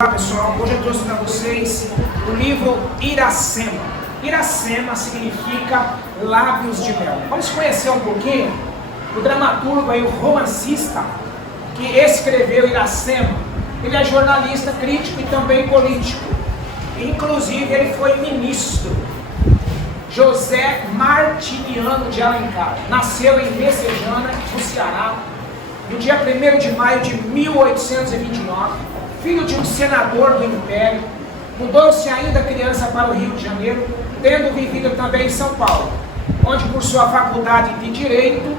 Olá pessoal, hoje eu trouxe para vocês o livro Iracema. Iracema significa lábios de mel. Vamos conhecer um pouquinho o dramaturgo e o romancista que escreveu Iracema. Ele é jornalista, crítico e também político. Inclusive ele foi ministro. José Martiniano de Alencar nasceu em Messejana, no Ceará, no dia 1º de maio de 1829, filho de um senador do Império. Mudou-se ainda criança para o Rio de Janeiro, tendo vivido também em São Paulo, onde cursou a faculdade de Direito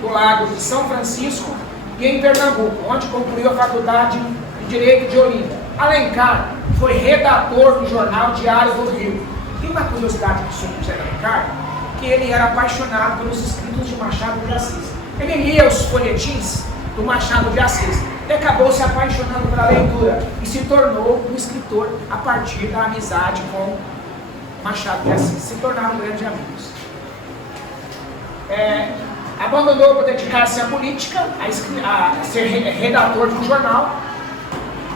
do Lago de São Francisco, e em Pernambuco, onde concluiu a faculdade de Direito de Olinda. Alencar foi redator do jornal Diário do Rio. Tem uma curiosidade sobre José Alencar, que ele era apaixonado pelos escritos de Machado de Assis. Ele lia os folhetins do Machado de Assis e acabou se apaixonando pela leitura e se tornou um escritor a partir da amizade com Machado de Assis. Se tornaram grandes amigos. Abandonou para dedicar-se à política, a ser redator de um jornal.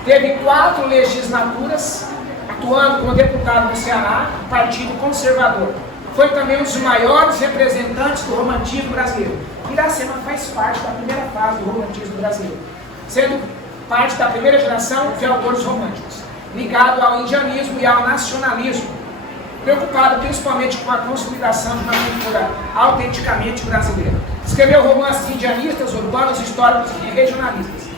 Teve 4 legislaturas, atuando como deputado no Ceará, Partido Conservador. Foi também um dos maiores representantes do romantismo brasileiro. Iracema faz parte da primeira fase do romantismo brasileiro, sendo parte da primeira geração de autores românticos, ligado ao indianismo e ao nacionalismo, preocupado principalmente com a consolidação de uma cultura autenticamente brasileira. Escreveu romances indianistas, urbanos, históricos e regionalistas.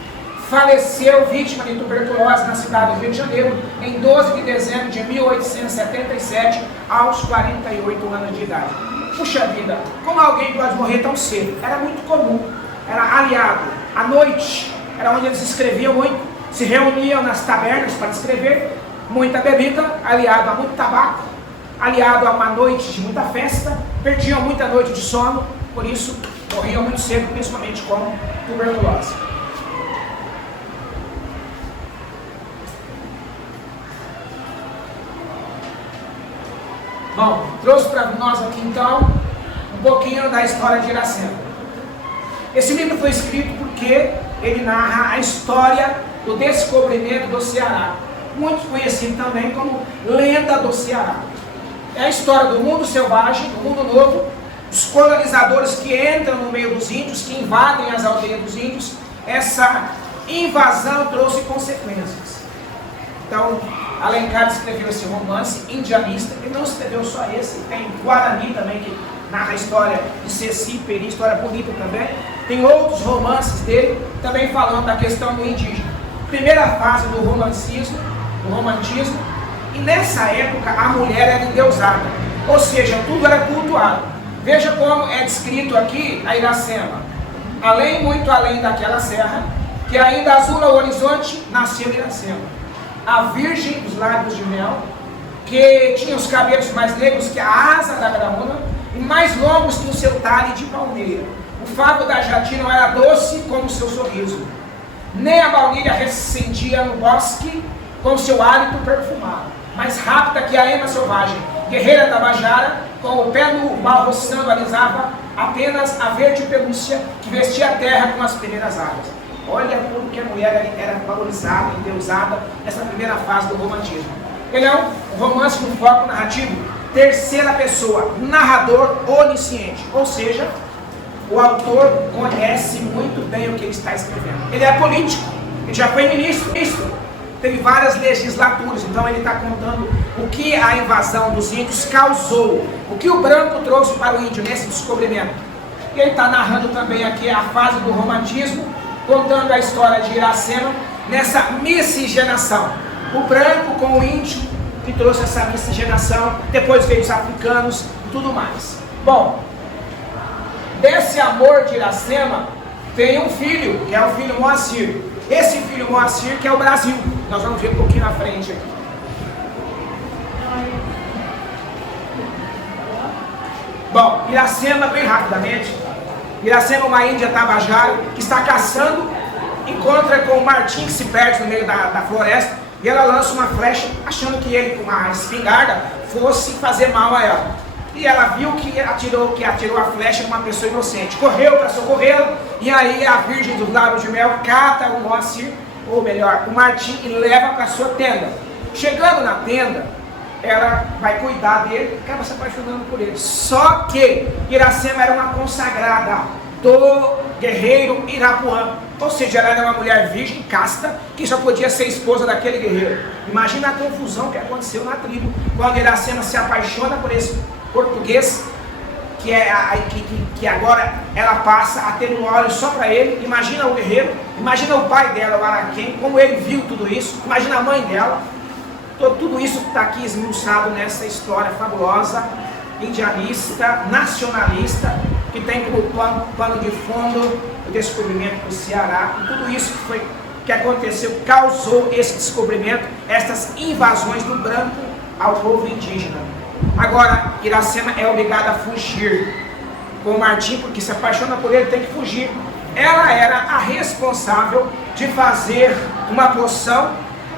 Faleceu vítima de tuberculose na cidade do Rio de Janeiro em 12 de dezembro de 1877, aos 48 anos de idade. Puxa vida, como alguém pode morrer tão cedo? Era muito comum, era aliado. À noite, era onde eles escreviam muito, se reuniam nas tabernas para escrever, muita bebida, aliado a muito tabaco, aliado a uma noite de muita festa, perdiam muita noite de sono, por isso morriam muito cedo, principalmente com tuberculose. Bom, trouxe para nós aqui então um pouquinho da história de Iracema. Esse livro foi escrito porque ele narra a história do descobrimento do Ceará, muito conhecido também como Lenda do Ceará. É a história do mundo selvagem, do mundo novo, os colonizadores que entram no meio dos índios, que invadem as aldeias dos índios. Essa invasão trouxe consequências. Então, Alencar escreveu esse romance indianista. Ele não escreveu só esse, tem Guarani também, que narra a história de Ceci, Peri, história bonita também. Tem outros romances dele, também falando da questão do indígena. Primeira fase do romantismo, e nessa época a mulher era endeusada, ou seja, tudo era cultuado. Veja como é descrito aqui a Iracema. Muito além daquela serra, que ainda azula o horizonte, nasceu Iracema. A virgem dos lábios de mel, que tinha os cabelos mais negros que a asa da gramuna e mais longos que o seu talhe de palmeira. O favo da jati não era doce como o seu sorriso, nem a baunilha recendia no bosque com seu hálito perfumado. Mais rápida que a ema selvagem, guerreira tabajara, com o pé no mal roçando, alisava apenas a verde pelúcia que vestia a terra com as primeiras águas. Olha como que a mulher era valorizada, endeusada nessa primeira fase do romantismo. Ele é um romance com foco narrativo, terceira pessoa, narrador onisciente, ou seja, o autor conhece muito bem o que ele está escrevendo. Ele é político, ele já foi ministro, teve várias legislaturas, então ele está contando o que a invasão dos índios causou, o que o branco trouxe para o índio nesse descobrimento. E ele está narrando também aqui a fase do romantismo, contando a história de Iracema nessa miscigenação. O branco com o índio, que trouxe essa miscigenação, depois veio os africanos e tudo mais. Bom, desse amor de Iracema, tem um filho, que é o filho Moacir. Esse filho Moacir que é o Brasil. Nós vamos ver um pouquinho na frente aqui. Bom, Iracema, bem rapidamente. Iracema é uma índia tabajara que está caçando, encontra com o Martim, que se perde no meio da floresta, e ela lança uma flecha, achando que ele, com uma espingarda, fosse fazer mal a ela. E ela viu que atirou a flecha numa pessoa inocente. Correu para socorrê-la, e aí a Virgem dos Lábios de Mel cata o Moacir ou melhor, o Martim, e leva para a sua tenda. Chegando na tenda, ela vai cuidar dele, acaba se apaixonando por ele. Só que Iracema era uma consagrada do guerreiro Irapuã, ou seja, ela era uma mulher virgem, casta, que só podia ser esposa daquele guerreiro. Imagina a confusão que aconteceu na tribo, quando Iracema se apaixona por esse português, que agora ela passa a ter um olho só para ele. Imagina o guerreiro, imagina o pai dela, o Araquém, como ele viu tudo isso, imagina a mãe dela. Tudo isso está aqui esmiuçado nessa história fabulosa, indianista, nacionalista, que tem como pano de fundo o descobrimento do Ceará. E tudo isso que aconteceu causou esse descobrimento, essas invasões do branco ao povo indígena. Agora, Iracema é obrigada a fugir com Martim, porque se apaixona por ele, tem que fugir. Ela era a responsável de fazer uma poção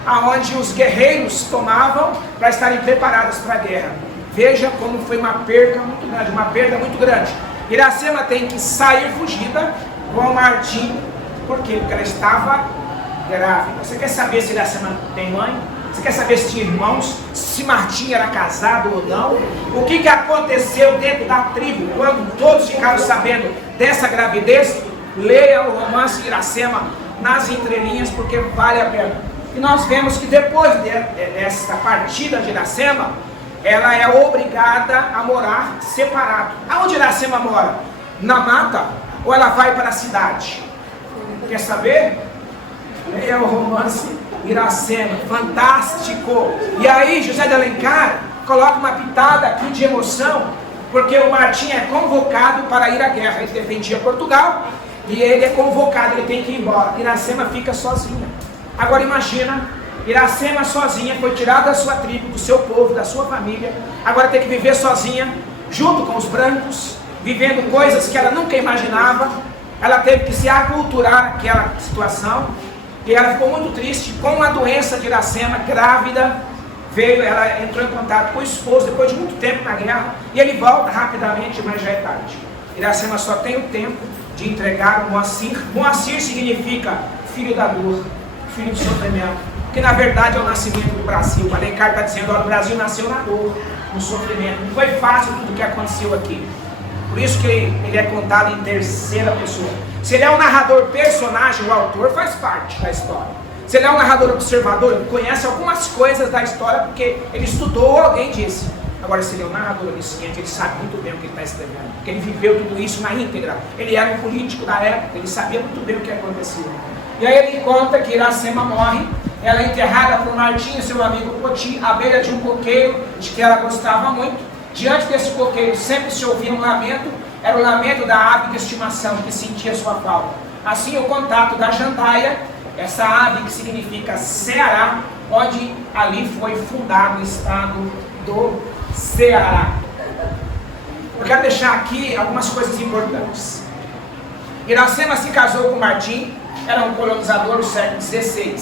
aonde os guerreiros tomavam para estarem preparados para a guerra. Veja como foi uma perda muito grande. Iracema tem que sair fugida com Martim. Por quê? Porque ela estava grávida. Você quer saber se Iracema tem mãe? Você quer saber se tinha irmãos? Se Martim era casado ou não? O que aconteceu dentro da tribo quando todos ficaram sabendo dessa gravidez? Leia o romance de Iracema nas entrelinhas, porque vale a pena. E nós vemos que depois dessa partida de Iracema, ela é obrigada a morar separado. Aonde Iracema mora? Na mata ou ela vai para a cidade? Quer saber? Leia o romance Iracema, fantástico. E aí José de Alencar coloca uma pitada aqui de emoção, porque o Martim é convocado para ir à guerra. Ele defendia Portugal e ele é convocado, ele tem que ir embora. Iracema fica sozinha. Agora imagina, Iracema sozinha, foi tirada da sua tribo, do seu povo, da sua família. Agora tem que viver sozinha, junto com os brancos, vivendo coisas que ela nunca imaginava. Ela teve que se aculturar naquela situação. E ela ficou muito triste com a doença de Iracema, grávida. Ela entrou em contato com o esposo depois de muito tempo na guerra. E ele volta rapidamente, mas já é tarde. Iracema só tem o tempo de entregar o Moacir. Moacir significa filho da dor, filho do sofrimento, que na verdade é o nascimento do Brasil. O Alencar está dizendo, olha, o Brasil nasceu na dor, no sofrimento. Não foi fácil tudo o que aconteceu aqui. Por isso que ele é contado em terceira pessoa. Se ele é um narrador personagem, o autor faz parte da história. Se ele é um narrador observador, ele conhece algumas coisas da história porque ele estudou ou alguém disse. Agora, se ele é um narrador onisciente, ele sabe muito bem o que ele está escrevendo, porque ele viveu tudo isso na íntegra. Ele era um político da época, ele sabia muito bem o que acontecia. E aí ele conta que Iracema morre, ela é enterrada por Martim, seu amigo Poti, à beira de um coqueiro, de que ela gostava muito. Diante desse coqueiro sempre se ouvia um lamento, era o lamento da ave de estimação que sentia sua falta. Assim o contato da jandaia, essa ave que significa Ceará, onde ali foi fundado o estado do Ceará. Eu quero deixar aqui algumas coisas importantes. Iracema se casou com Martim, era um colonizador do século XVI.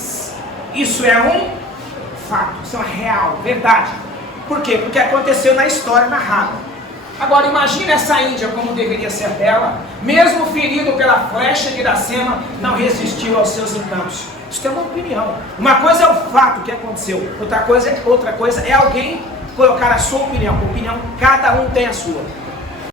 Isso é um fato, isso é real, verdade. Por quê? Porque aconteceu na história narrada. Agora imagine essa Índia como deveria ser bela, mesmo ferido pela flecha de Iracema, não resistiu aos seus encantos. Isso é uma opinião. Uma coisa é o fato que aconteceu, outra coisa é alguém colocar a sua opinião. Opinião, cada um tem a sua.